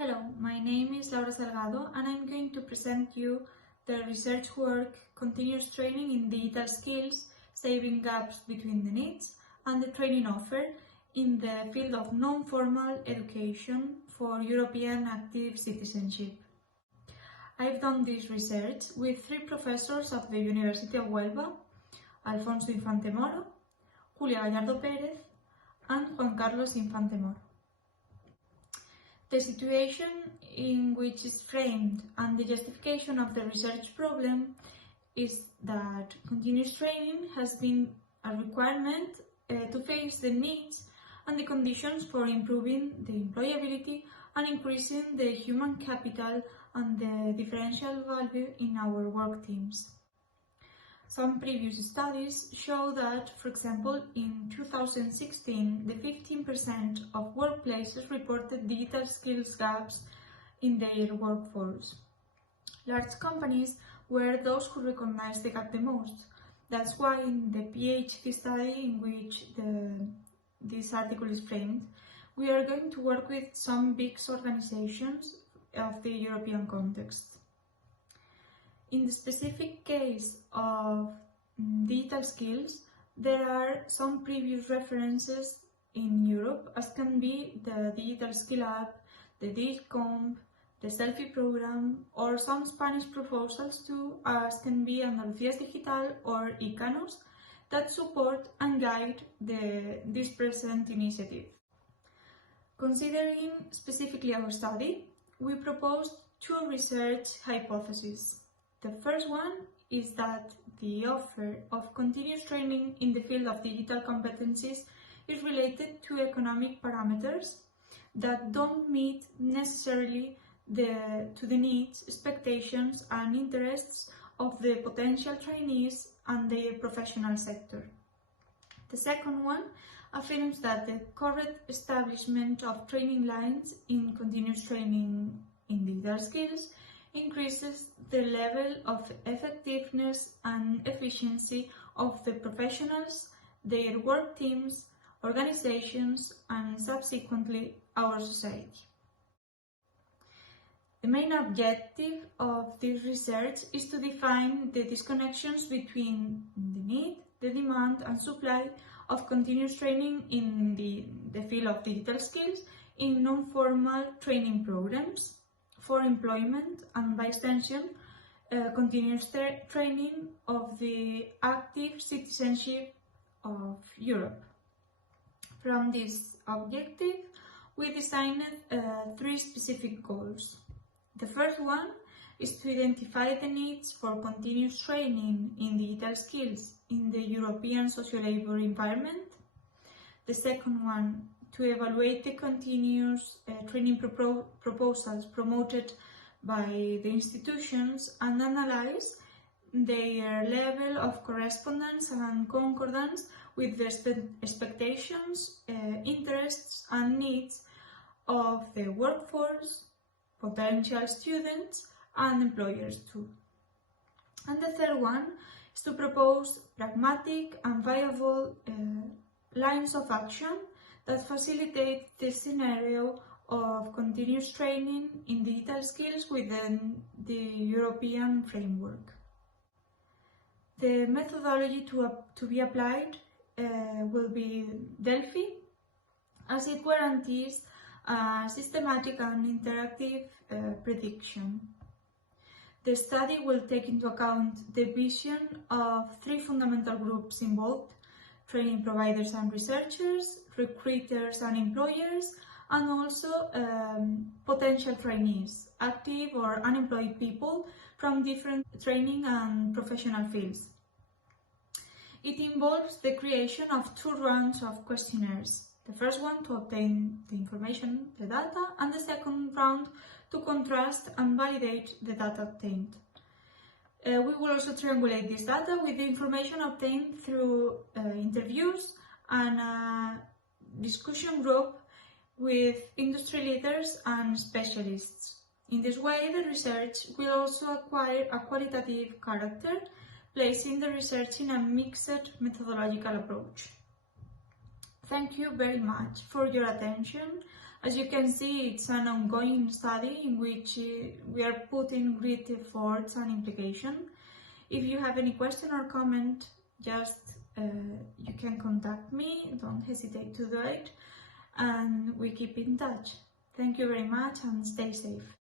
Hello, my name is Laura Salgado and I'm going to present you the research work Continuous Training in Digital Skills, Saving Gaps Between the Needs, and the training offer in the field of non-formal education for European active citizenship. I've done this research with three professors of the University of Huelva, Alfonso Infante Moro, Julia Gallardo Pérez, and Juan Carlos Infante Moro. The situation in which it's framed and the justification of the research problem is that continuous training has been a requirement to face the needs and the conditions for improving the employability and increasing the human capital and the differential value in our work teams. Some previous studies show that, for example, in 2016, the 15% of workplaces reported digital skills gaps in their workforce. Large companies were those who recognized the gap the most. That's why in the PhD study in which this article is framed, we are going to work with some big organizations of the European context. In the specific case of digital skills, there are some previous references in Europe, as can be the Digital Skill App, the DIGCOMP, the Selfie program, or some Spanish proposals too, as can be Andalucías Digital or ICANOS, that support and guide this present initiative. Considering specifically our study, we proposed two research hypotheses. The first one is that the offer of continuous training in the field of digital competencies is related to economic parameters that don't meet necessarily to the needs, expectations and interests of the potential trainees and the professional sector. The second one affirms that the correct establishment of training lines in continuous training in digital skills increases the level of effectiveness and efficiency of the professionals, their work teams, organizations, and subsequently our society. The main objective of this research is to define the disconnections between the need, the demand, and supply of continuous training in the field of digital skills in non-formal training programs for employment and, by extension, continuous training of the active citizenship of Europe. From this objective, we designed three specific goals. The first one is to identify the needs for continuous training in digital skills in the European socio-labour environment. The second one, to evaluate the continuous training proposals promoted by the institutions and analyze their level of correspondence and concordance with the expectations, interests and needs of the workforce, potential students and employers too. And the third one is to propose pragmatic and viable lines of action that facilitate the scenario of continuous training in digital skills within the European framework. The methodology to be applied will be Delphi, as it guarantees a systematic and interactive prediction. The study will take into account the vision of three fundamental groups involved: training providers and researchers, recruiters and employers, and also potential trainees, active or unemployed people from different training and professional fields. It involves the creation of two rounds of questionnaires. The first one to obtain the information, the data, and the second round to contrast and validate the data obtained. We will also triangulate this data with the information obtained through interviews and a discussion group with industry leaders and specialists. In this way, the research will also acquire a qualitative character, placing the research in a mixed methodological approach. Thank you very much for your attention. As you can see, it's an ongoing study in which we are putting great efforts and implication. If you have any question or comment, just you can contact me, don't hesitate to do it, and we keep in touch. Thank you very much and stay safe.